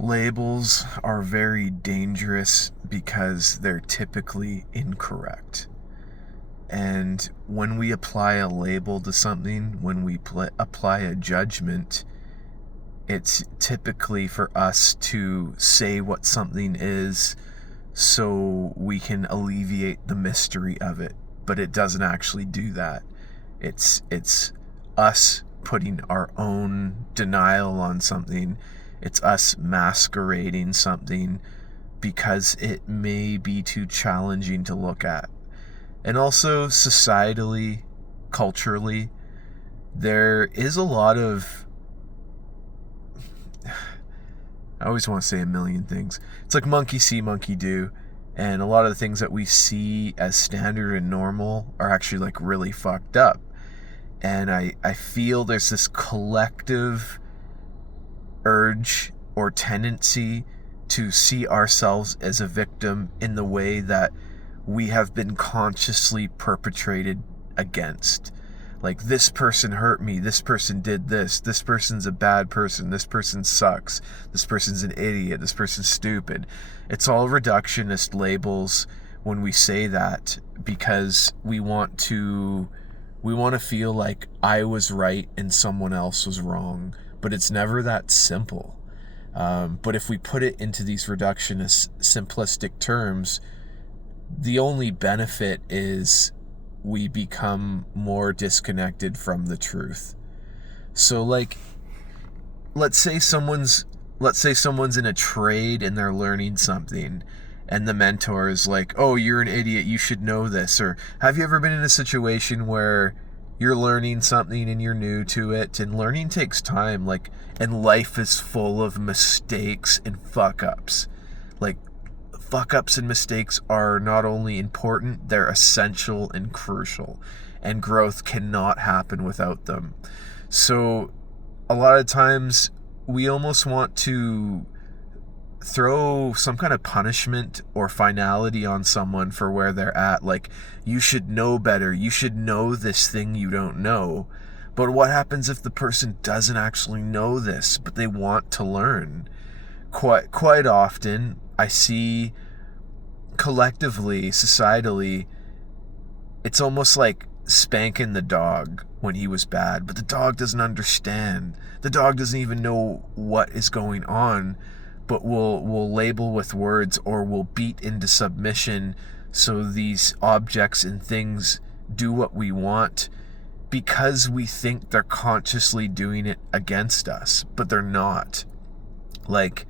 Labels are very dangerous because they're typically incorrect. And when we apply a label to something, when we apply a judgment, it's typically for us to say what something is so we can alleviate the mystery of it. But it doesn't actually do that. It's us putting our own denial on something. It's us masquerading something because it may be too challenging to look at. And also, societally, culturally, there is a lot of. I always want to say a million things. It's like monkey see, monkey do. And a lot of the things that we see as standard and normal are actually like really fucked up. And I feel there's this collective urge or tendency to see ourselves as a victim in the way that we have been consciously perpetrated against. Like, this person hurt me, this person did this person's a bad person, this person sucks, this person's an idiot, this person's stupid. It's all reductionist labels when we say that, because we want to feel like I was right and someone else was wrong, but it's never that simple. But if we put it into these reductionist, simplistic terms, the only benefit is we become more disconnected from the truth. So, like, let's say someone's in a trade and they're learning something, and the mentor is like, "Oh, you're an idiot, you should know this." Or have you ever been in a situation where you're learning something and you're new to it, and learning takes time, like, and life is full of mistakes and fuck ups. Like, fuck ups and mistakes are not only important, they're essential and crucial, and growth cannot happen without them. So a lot of times we almost want to throw some kind of punishment or finality on someone for where they're at. Like, you should know better, you should know this thing you don't know. But what happens if the person doesn't actually know this, but they want to learn? Quite often I see, collectively, societally, it's almost like spanking the dog when he was bad, but the dog doesn't understand. The dog doesn't even know what is going on, but we'll label with words, or we'll beat into submission so these objects and things do what we want, because we think they're consciously doing it against us, but they're not. Like,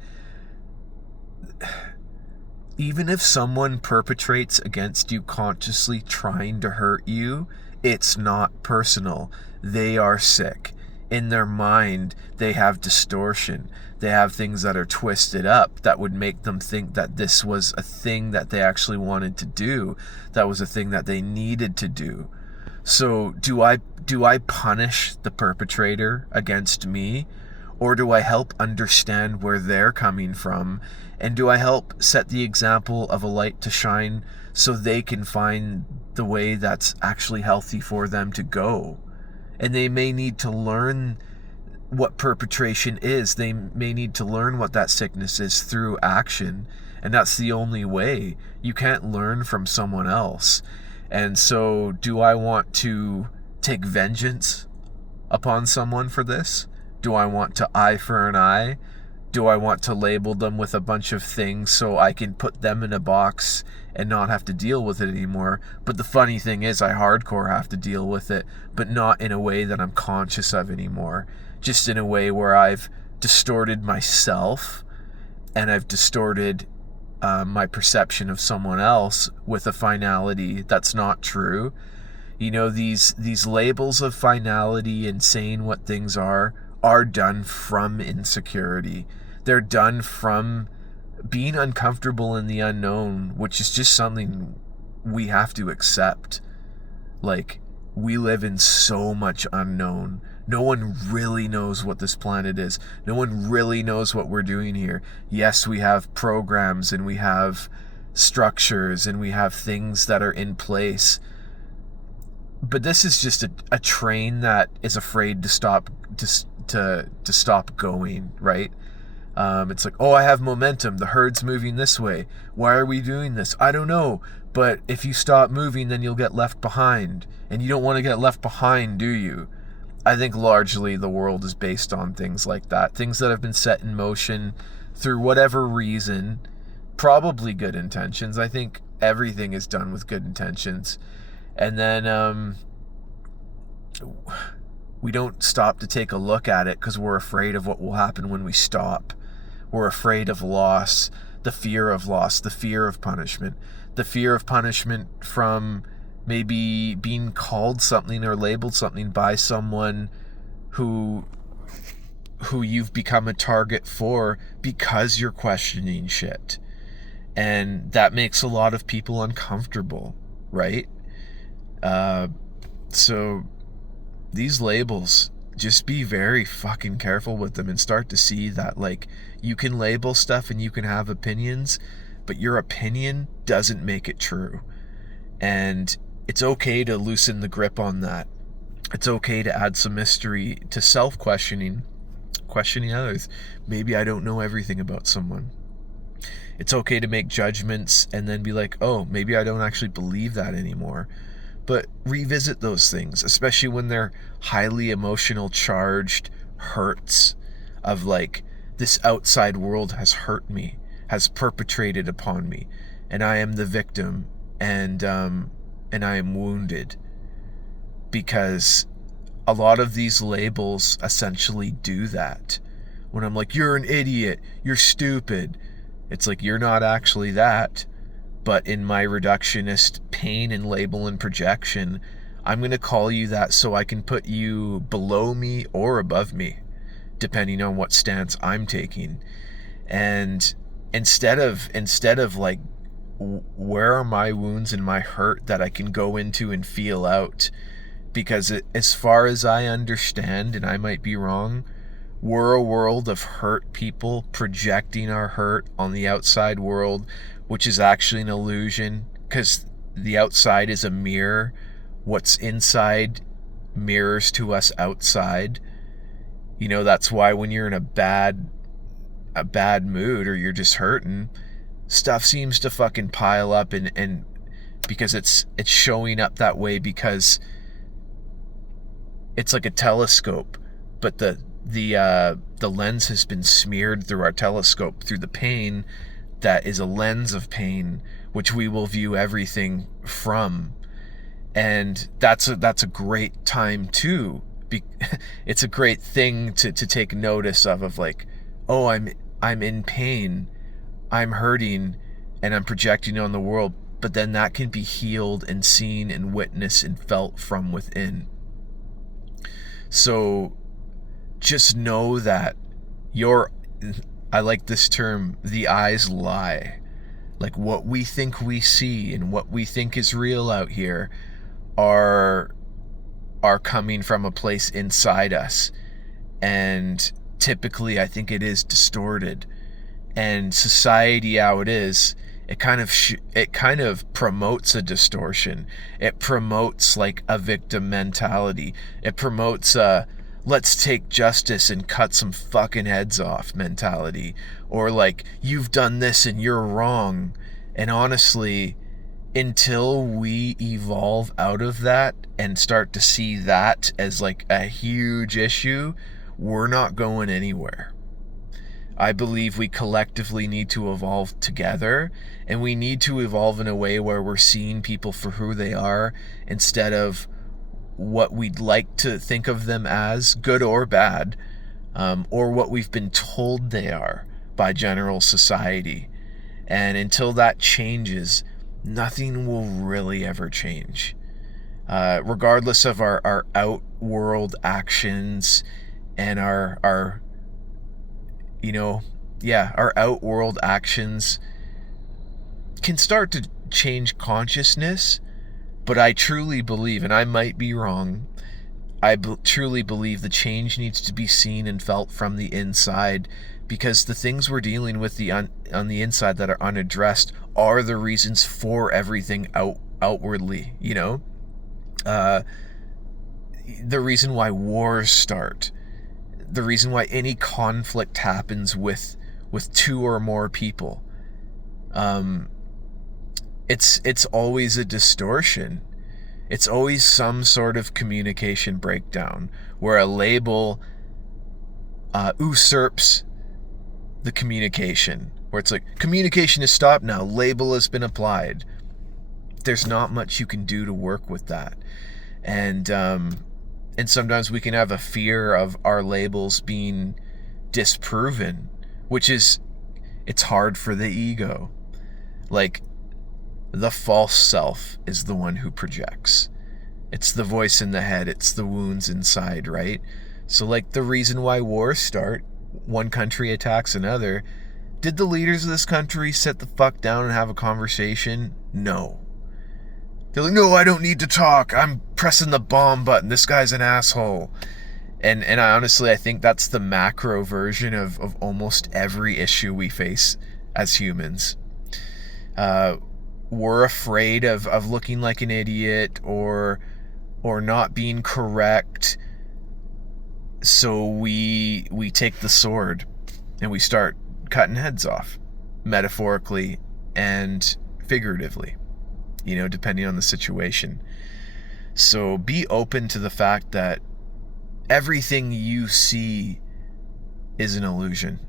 even if someone perpetrates against you consciously trying to hurt you, it's not personal. They are sick. In their mind, they have distortion. They have things that are twisted up that would make them think that this was a thing that they actually wanted to do, that was a thing that they needed to do. So do I punish the perpetrator against me? Or do I help understand where they're coming from? And do I help set the example of a light to shine so they can find the way that's actually healthy for them to go? And they may need to learn what perpetration is. They may need to learn what that sickness is through action. And that's the only way. You can't learn from someone else. And so, do I want to take vengeance upon someone for this? Do I want to eye for an eye? Do I want to label them with a bunch of things so I can put them in a box and not have to deal with it anymore? But the funny thing is, I hardcore have to deal with it, but not in a way that I'm conscious of anymore. Just in a way where I've distorted myself, and I've distorted my perception of someone else with a finality that's not true. You know, these labels of finality and saying what things are done from insecurity. They're done from being uncomfortable in the unknown, which is just something we have to accept. Like, we live in so much unknown. No one really knows what this planet is. No one really knows what we're doing here. Yes, we have programs and we have structures and we have things that are in place. But this is just a train that is afraid to stop going, right? It's like, oh, I have momentum. The herd's moving this way. Why are we doing this? I don't know. But if you stop moving, then you'll get left behind. And you don't want to get left behind, do you? I think largely the world is based on things like that. Things that have been set in motion through whatever reason. Probably good intentions. I think everything is done with good intentions. And then we don't stop to take a look at it because we're afraid of what will happen when we stop. We're afraid of loss, the fear of loss, the fear of punishment, the fear of punishment from maybe being called something or labeled something by someone who you've become a target for because you're questioning shit. And that makes a lot of people uncomfortable, right? So these labels, just be very fucking careful with them and start to see that, like, you can label stuff and you can have opinions, but your opinion doesn't make it true. And it's okay to loosen the grip on that. It's okay to add some mystery to self-questioning, questioning others. Maybe I don't know everything about someone. It's okay to make judgments and then be like, oh, maybe I don't actually believe that anymore. But revisit those things, especially when they're highly emotional charged hurts of like, this outside world has hurt me, has perpetrated upon me, and I am the victim, and I am wounded. Because a lot of these labels essentially do that. When I'm like, you're an idiot, you're stupid, it's like, you're not actually that. But in my reductionist pain and label and projection, I'm going to call you that so I can put you below me or above me, depending on what stance I'm taking. And instead of like, where are my wounds and my hurt that I can go into and feel out? Because as far as I understand, and I might be wrong, we're a world of hurt people projecting our hurt on the outside world, which is actually an illusion, because the outside is a mirror. What's inside mirrors to us outside. You know, that's why when you're in a bad mood or you're just hurting, stuff seems to fucking pile up, and because it's showing up that way because it's like a telescope, but the lens has been smeared through our telescope, through the pain that is a lens of pain, which we will view everything from. And that's a great time too. It's a great thing to take notice of like, oh, I'm in pain, I'm hurting, and I'm projecting on the world. But then that can be healed and seen and witnessed and felt from within. So just know that I like this term, the eyes lie. Like, what we think we see and what we think is real out here are coming from a place inside us. And typically I think it is distorted. And society, how it is, it kind of promotes a distortion. It promotes like a victim mentality. It promotes a let's take justice and cut some fucking heads off mentality. Or like, you've done this and you're wrong. And honestly, until we evolve out of that and start to see that as like a huge issue, we're not going anywhere. I believe we collectively need to evolve together, and we need to evolve in a way where we're seeing people for who they are instead of what we'd like to think of them as, good or bad, or what we've been told they are by general society. And until that changes, nothing will really ever change. Regardless of our outworld actions and our outworld actions can start to change consciousness. But I truly believe, and I might be wrong, truly believe the change needs to be seen and felt from the inside, because the things we're dealing with on the inside that are unaddressed are the reasons for everything outwardly, you know? The reason why wars start, the reason why any conflict happens with with two or more people. It's always a distortion. It's always some sort of communication breakdown where a label usurps the communication, where it's like, communication is stopped now, label has been applied. There's not much you can do to work with that. And sometimes we can have a fear of our labels being disproven, which is, it's hard for the ego. Like, the false self is the one who projects. It's the voice in the head. It's the wounds inside, right? So, like, the reason why wars start, one country attacks another. Did the leaders of this country sit the fuck down and have a conversation? No. They're like, no, I don't need to talk. I'm pressing the bomb button. This guy's an asshole. And I honestly, I think that's the macro version of almost every issue we face as humans. We're afraid of looking like an idiot or not being correct. So we take the sword and we start cutting heads off, metaphorically and figuratively, depending on the situation. So be open to the fact that everything you see is an illusion.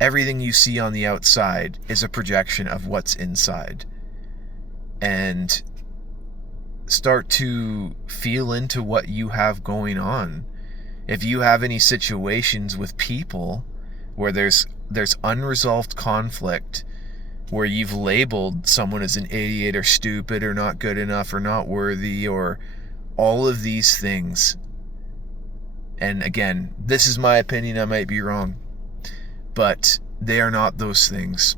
Everything you see on the outside is a projection of what's inside. And start to feel into what you have going on. If you have any situations with people where there's unresolved conflict, where you've labeled someone as an idiot or stupid or not good enough or not worthy or all of these things. And again, this is my opinion, I might be wrong, but they are not those things.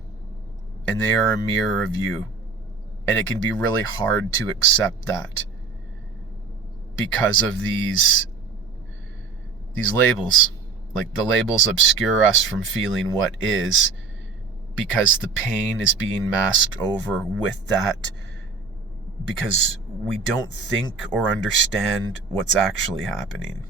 And they are a mirror of you. And it can be really hard to accept that because of these labels. Like, the labels obscure us from feeling what is, because the pain is being masked over with that, because we don't think or understand what's actually happening.